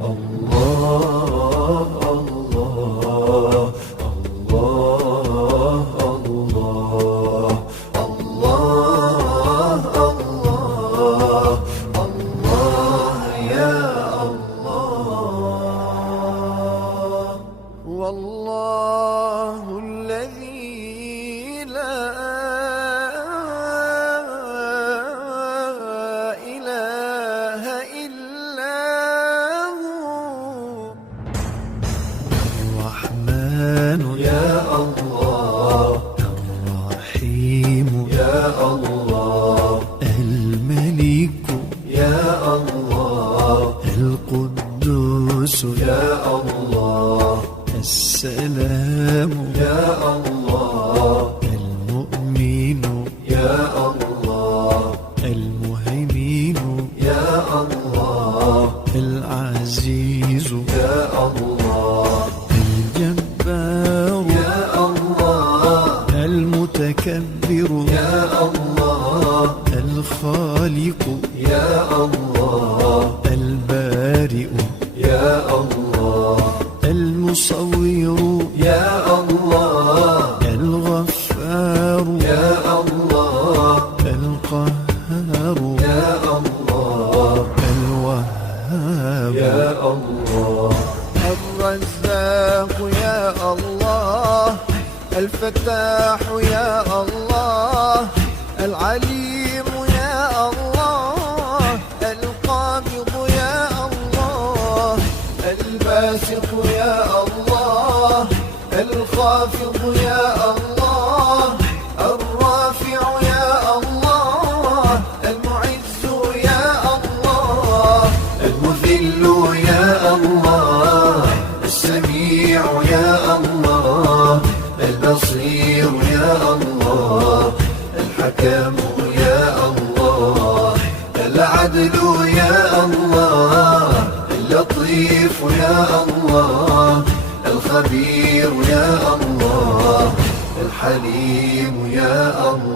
Oh. الله الله يا الله الملك يا الله يا الله السلام يا الله المؤمن يا الله المتكبر يا الله الخالق يا الله البارئ يا الله المصور يا الله الغفار يا الله القهار يا الله الوهاب يا الله الرزاق يا الله الفتاح يا الله العليم يا الله القابض يا الله الباسط يا الله الخافض الخير يا الله الحكم يا الله العدل يا الله اللطيف يا الله الخبير يا الله الحليم يا الله